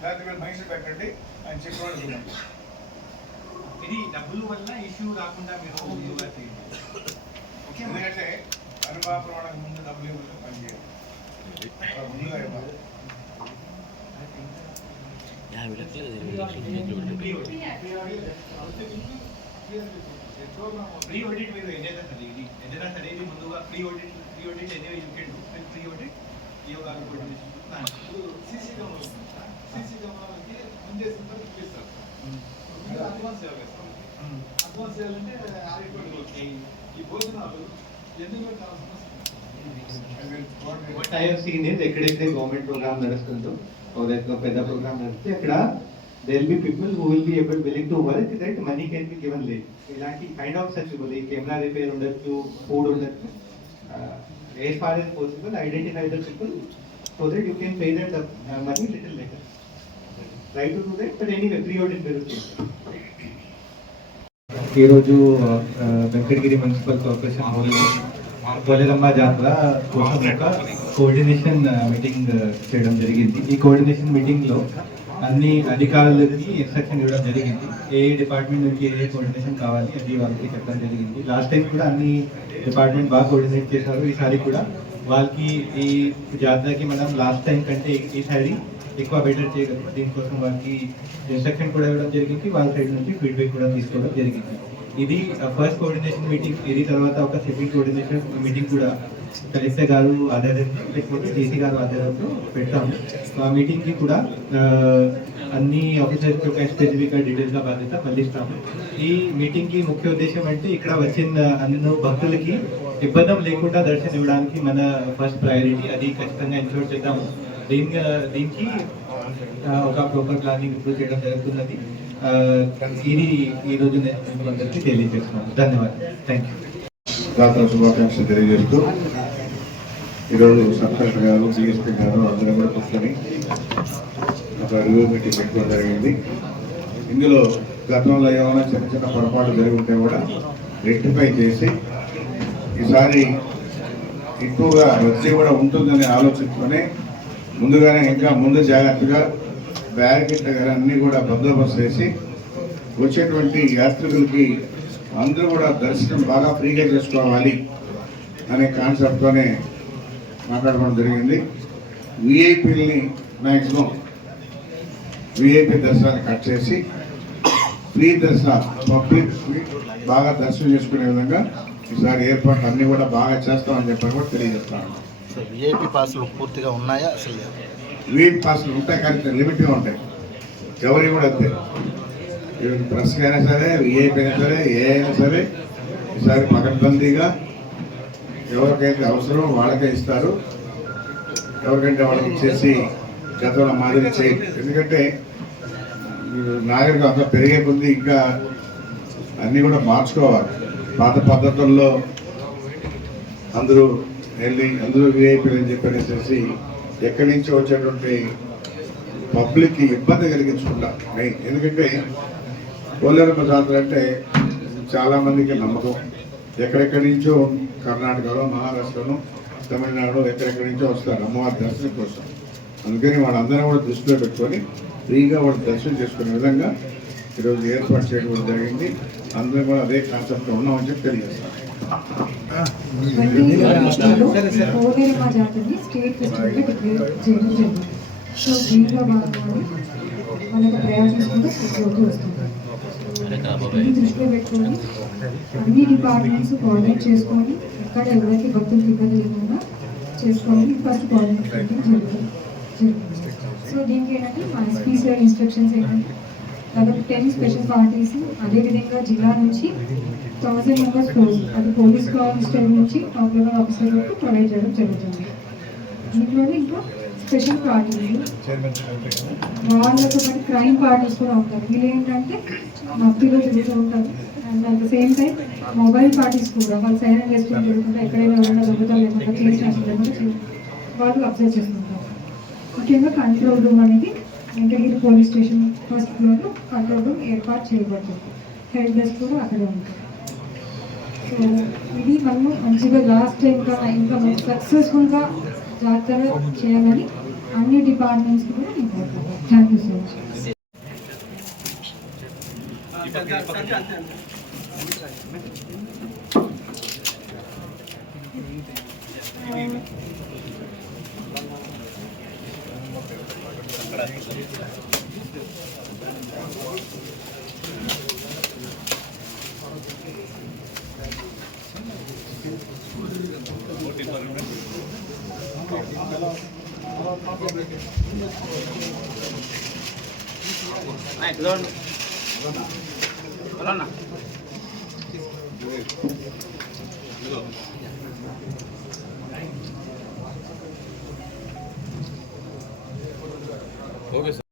లేకపోతే మీరు మైండ్ పెట్టండి ఆయన చెప్పినట్టు. ఇది డబ్బుల వల్ల ఇష్యూ రాకుండా మీరు ముందుగా చేయండి. ఎందుకంటే అనుభవ ప్రమాణం ముందు డబ్బులు ఇవ్వాలి, పని చేయాలి, ముందుగా ఇవ్వాలి. ప్రీ ఆడిట్ మీరు ఏదైనా సరే ఇది ముందుగా pre audit anyway you can do pre audit EO గారు కోఆర్డినేషన్ సీసీ కెమెరాలకి ముందే సిబ్బంది పిలుస్తారు. అడ్వాన్స్ చేయాలంటే ఈ భోజనాలు ఎందుకు What I have seen is ఎక్కడైతే గవర్నమెంట్ ప్రోగ్రామ్ నడుస్తుందో పెద్ద ప్రోగ్రామ్ నడిస్తే అక్కడ there will be people who will be willing to work that money can be given late. ఇలాంటి kind of service, camera repair ఉండొచ్చు, ఫుడ్ ఉండొచ్చు, as far as possible identify the people so that you can pay them the money little later. Try to do that, but anyway, pre-audit verification. ఈరోజు Venkatagiri municipal corporation Poleramma జాతర కోసం ఒక coordination meeting చేయడం జరిగింది. ఈ coordination మీటింగ్లో అన్ని అధికారులకి ఇన్స్ట్రక్షన్ ఇవ్వడం జరిగింది. ఏ డిపార్ట్మెంట్ నుంచి ఏ కోఆర్డినేషన్ కావాలి అది వాళ్ళకి చెప్పడం జరిగింది. లాస్ట్ టైం కూడా అన్ని డిపార్ట్మెంట్ బాగా కోఆర్డినేట్ చేశారు. ఈసారి కూడా వాళ్ళకి ఈ జాతరకి మనం లాస్ట్ టైం కంటే ఈసారి ఎక్కువ బెటర్ చేయగలం. దీనికోసం వాళ్ళకి ఇన్స్ట్రక్షన్ కూడా ఇవ్వడం జరిగింది. వాళ్ళ సైడ్ నుంచి ఫీడ్బ్యాక్ కూడా తీసుకోవడం జరిగింది. ఇది ఫస్ట్ కోఆర్డినేషన్ మీటింగ్. ఇది తర్వాత ఒక సెకండ్ కోఆర్డినేషన్ మీటింగ్ కూడా కలెక్టర్ గారు ఆధ్వర్యంలో లేకపోతే డీసీ గారు ఆధ్వర్యంలో పెడతాము. ఆ మీటింగ్కి కూడా అన్ని ఆఫీసర్స్ యొక్క స్పెసిఫిక్గా డీటెయిల్స్గా బాధ్యత మళ్ళిస్తాము. ఈ మీటింగ్కి ముఖ్య ఉద్దేశం అంటే ఇక్కడ వచ్చిన అన్ని భక్తులకి ఇబ్బంది లేకుండా దర్శనం ఇవ్వడానికి మన ఫస్ట్ ప్రయారిటీ. అది ఖచ్చితంగా ఎన్షూర్ చేద్దాము. దీనికి ఒక ప్రాపర్ ప్లానింగ్ ఇంప్రూవ్ చేయడం జరుగుతున్నది. ఇది ఈరోజు నేను అందరికీ తెలియజేస్తున్నాను. ధన్యవాదాలు. Thank you. జాతర శుభాకాంక్షలు తెలియజేస్తూ ఈరోజు సబ్ కలెక్టర్ గారు, డిఎస్పీ గారు అందరూ కూడా కూర్చొని ఒక రివ్యూ మీటింగ్ పెట్టుకోవడం జరిగింది. ఇందులో గతంలో ఏమైనా చిన్న చిన్న పొరపాటు జరిగి ఉంటే కూడా రెక్టిఫై చేసి ఈసారి ఎక్కువగా రద్దీ కూడా ఉంటుందని ఆలోచించుకొని ముందుగానే ఇంకా ముందు జాగ్రత్తగా బ్యారికేడ్ దగ్గర అన్నీ కూడా బందోబస్తు చేసి వచ్చేటువంటి యాత్రికులకి అందరూ కూడా దర్శనం బాగా ఫ్రీగా చేసుకోవాలి అనే కాన్సెప్ట్తోనే మాట్లాడుకోవడం జరిగింది. విఐపీలని మ్యాక్సిమం విఐపీ దర్శనాన్ని కట్ చేసి ఫ్రీ దర్శన పబ్లిక్ బాగా దర్శనం చేసుకునే విధంగా ఈసారి ఏర్పాట్లు అన్నీ కూడా బాగా చేస్తామని చెప్పని కూడా తెలియజేస్తాను. విఐపీ పాసులు పూర్తిగా ఉన్నాయా? అసలు విఐపీ పాసులు ఉంటాయి కానీ లిమిట్గా ఉంటాయి. ఎవరి కూడా అంతే. ప్రెస్ అయినా సరే, విఐపీ అయినా సరే, ఏ అయినా సరే ఈసారి పకడ్బందీగా ఎవరికైతే అవసరం వాళ్ళకే ఇస్తారు. ఎవరికంటే వాళ్ళకి ఇచ్చేసి గతంలో మాదిరి చేయదు. ఎందుకంటే నాగరికం అంతా పెరిగే కొద్దీ ఇంకా అన్నీ కూడా మార్చుకోవాలి. పాత పద్ధతుల్లో అందరూ వెళ్ళి అందరూ విఐపీలు అని చెప్పనేసి ఎక్కడి నుంచో వచ్చేటువంటి పబ్లిక్కి ఇబ్బంది కలిగించుకుంటా మెయిన్. ఎందుకంటే పోలేరమ్మ జాతర అంటే చాలామందికి నమ్మకం. ఎక్కడెక్కడి నుంచో కర్ణాటకలో, మహారాష్ట్రలో, తమిళనాడు ఎక్కడెక్కడి నుంచో వస్తారు అమ్మవారి దర్శనం కోసం. అందుకని వాళ్ళందరూ కూడా దృష్టిలో పెట్టుకొని ఫ్రీగా వాళ్ళు దర్శనం చేసుకునే విధంగా ఈరోజు ఏర్పాటు చేయడం జరిగింది. అందరూ కూడా అదే కాన్సెప్ట్లో ఉన్నామని చెప్పి తెలియజేస్తారు. పోలేరమ్మ జాతరని స్టేట్ ఫెస్టివల్గా డిక్లేర్ చేయడం జరిగింది. సో దీంట్లో భాగంగా మనకు ప్రయాసస్ కూడా అవుతూ వస్తుంది. ఇది దృష్టిలో పెట్టుకొని అన్ని డిపార్ట్మెంట్స్ కోఆర్డినేట్ చేసుకొని ఎక్కడ ఎవరైతే భక్తులకు ఇబ్బంది లేకుండా చేసుకోవాలి ఫస్ట్ కోఆర్డినేట్ చేయడం జరుగుతుంది. సో దీనికి ఏంటంటే మా ఎస్పీస్ ఇన్స్ట్రక్షన్స్ ఏంటంటే దాదాపు 10 స్పెషల్ పార్టీస్, అదేవిధంగా జిల్లా నుంచి 1000 మెంబర్స్ ఫోర్స్, అది పోలీస్ కానిస్టేబుల్ నుంచి టాప్ లెవెల్ ఆఫీసర్ వరకు ప్రొవైడ్ చేయడం జరుగుతుంది. దీంట్లోనే ఇంకా స్పెషల్ పార్టీలు వాళ్ళతో పాటు క్రైమ్ పార్టీస్ కూడా ఉంటారు. వీళ్ళు ఏంటంటే మఫ్తీలో తిరుగుతూ ఉంటారు. And at the same time mobile parties కూడా వాళ్ళు సైలెంట్ వేసుకుని తిరుగుతుంటే ఎక్కడైనా ఎవరైనా దొంగతనం లేకుండా చేసినట్టు వాళ్ళు అబ్జర్వ్ చేస్తుంటారు. ముఖ్యంగా కంట్రోల్ రూమ్ అనేది వెంకటగిరి పోలీస్ స్టేషన్ ఫస్ట్ ఫ్లోర్లో కంట్రోల్ రూమ్ ఏర్పాటు చేయబడుతుంది. హెల్ప్ డెస్క్ కూడా అక్కడే ఉంటుంది. సో ఇది మనము మంచిగా లాస్ట్ టైం ఇంకా సక్సెస్ఫుల్గా జాతర చేయాలని అన్ని డిపార్ట్మెంట్స్ కూడా నేను కోరుకుంటాను. Thank you so much. Okay sir.